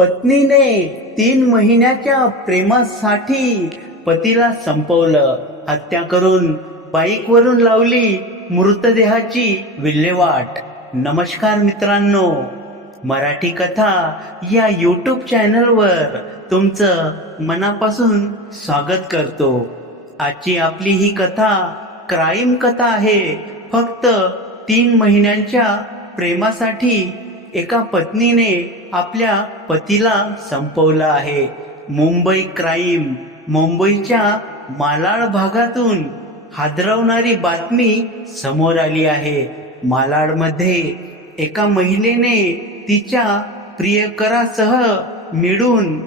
पत्नीने तीन महिन्याच्या प्रेमासाठी पतीला संपवलं. हत्या करून बाईकवरून लावली मृतदेहाची विल्हेवाट. नमस्कार मित्रांनो मराठी कथा या यूट्यूब चॅनलवर तुमचं मनापासून स्वागत करतो. आजची आपली ही कथा क्राईम कथा आहे. फक्त तीन महिन्यांच्या प्रेमासाठी एका पत्नीने आपल्या पतीला संपवलं आहे. मुंबई क्राईम. मुंबईच्या मालाड भागातून हादरवणारी बातमी समोर आली आहे. मालाडमध्ये एका महिलेने तिच्या प्रियकरासह मिळून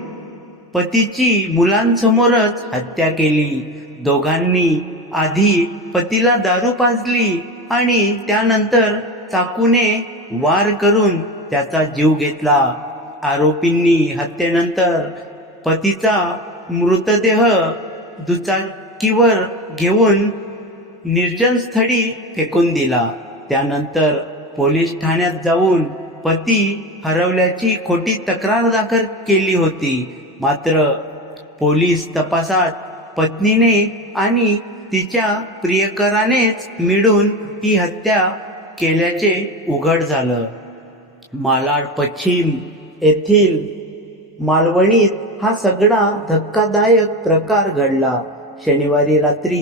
पतीची मुलांसमोरच हत्या केली. दोघांनी आधी पतीला दारू पाजली आणि त्यानंतर चाकूने वार करून त्याचा जीव घेतला. आरोपींनी हत्येनंतर पतीचा मृतदेह दुचाकीवर घेऊन निर्जन स्थळी फेकून दिला. त्यानंतर पोलीस ठाण्यात जाऊन पती हरवल्याची खोटी तक्रार दाखल केली होती. मात्र पोलीस तपासात पत्नीने आणि तिच्या प्रियकरानेच मिळून ही हत्या केल्याचे उघड झालं. मालाड पश्चिम येथील मालवणीत हा सगळा धक्कादायक प्रकार घडला. शनिवारी रात्री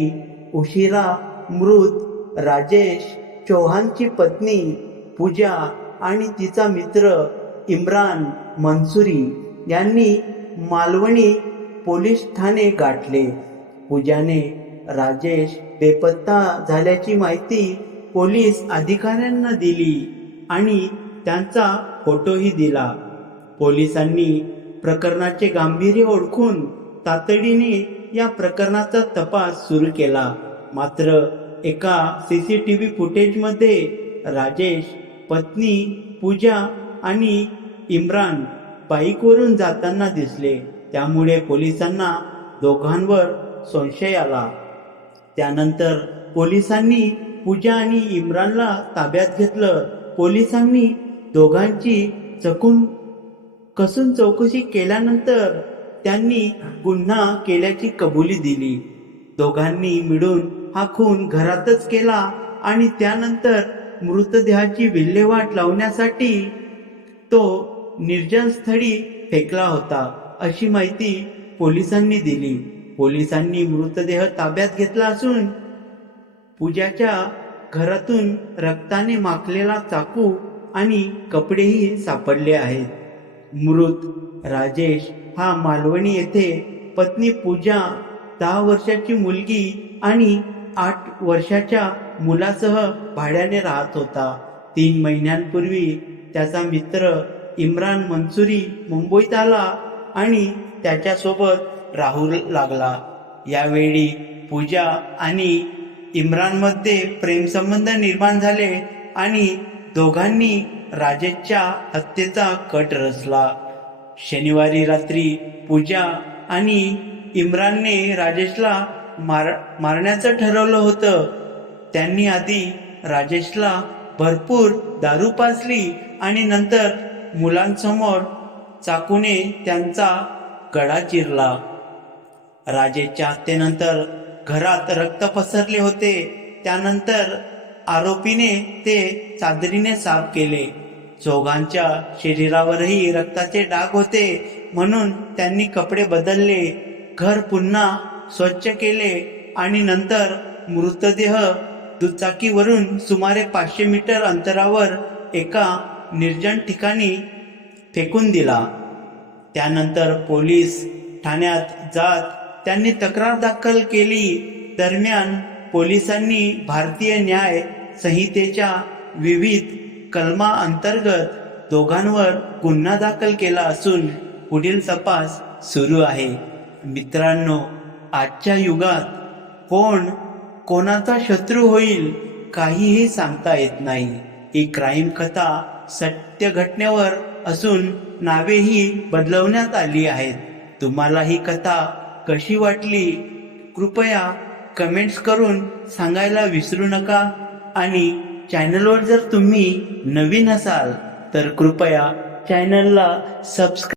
उशिरा मृत राजेश चौहानची पत्नी पूजा आणि तिचा मित्र इम्रान मनसुरी यांनी मालवणी पोलीस ठाणे गाठले. पूजाने राजेश बेपत्ता झाल्याची माहिती पोलीस अधिकाऱ्यांना दिली आणि त्यांचा फोटोही दिला. पोलिसांनी प्रकरणाचे गांभीर्य ओळखून तातडीने या प्रकरणाचा तपास सुरू केला. मात्र एका सी सी टी व्ही फुटेजमध्ये राजेश पत्नी पूजा आणि इम्रान बाईकवरून जाताना दिसले. त्यामुळे पोलिसांना दोघांवर संशय आला. त्यानंतर पोलिसांनी पूजा आणि इम्रानला ताब्यात घेतलं. पोलिसांनी दोघांची चकून कसून चौकशी केल्यानंतर त्यांनी गुन्हा केल्याची कबुली दिली. दोघांनी मिळून हा खून घरातच केला आणि त्यानंतर मृतदेहाची विल्हेवाट लावण्यासाठी तो निर्जन स्थळी फेकला होता अशी माहिती पोलिसांनी दिली. पोलिसांनी मृतदेह ताब्यात घेतला असून पूजाच्या घरातून रक्ताने माखलेला चाकू आणि कपडेही सापडले आहेत. मृत राजेश हा मालवणी येथे पत्नी पूजा दहा वर्षाची मुलगी आणि आठ वर्षाच्या मुलासह भाड्याने राहत होता. तीन महिन्यांपूर्वी त्याचा मित्र इम्रान मंसुरी मुंबईत आला आणि त्याच्यासोबत राहू लागला. यावेळी पूजा आणि इम्रानमध्ये प्रेमसंबंध निर्माण झाले आणि दोघांनी राजेशच्या हत्येचा कट रचला. शनिवारी रात्री पूजा आणि इम्रानने राजेशला मार मारण्याचं ठरवलं होतं. त्यांनी आधी राजेशला भरपूर दारू पाजली आणि नंतर मुलांसमोर चाकूने त्यांचा गळा चिरला. राजेशच्या हत्येनंतर घरात रक्त पसरले होते. त्यानंतर आरोपीने ते चादरीने साफ केले. चौघांच्या शरीरावरही रक्ताचे डाग होते म्हणून त्यांनी कपडे बदलले घर पुन्हा स्वच्छ केले आणि नंतर मृतदेह दुचाकीवरून सुमारे पाचशे मीटर अंतरावर एका निर्जन ठिकाणी फेकून दिला. त्यानंतर पोलीस ठाण्यात जात त्यांनी तक्रार दाखल केली. दरम्यान पोलिसांनी भारतीय न्याय संहितेच्या विविध कलमा अंतर्गत दोघांवर गुन्हा दाखल केला असून पुढील तपास सुरू आहे. मित्रांनो आजच्या युगात कोण कोणाचा शत्रू होईल काहीही सांगता येत नाही. ही क्राईम कथा सत्य घटनेवर असून नावेही बदलवण्यात आली आहेत. तुम्हाला ही कथा कशी वाटली? कृपया कमेंट्स करून सांगायला विसरू नका. आणि चॅनलवर जर तुम्ही नवीन असाल तर कृपया चॅनलला सबस्क्राईब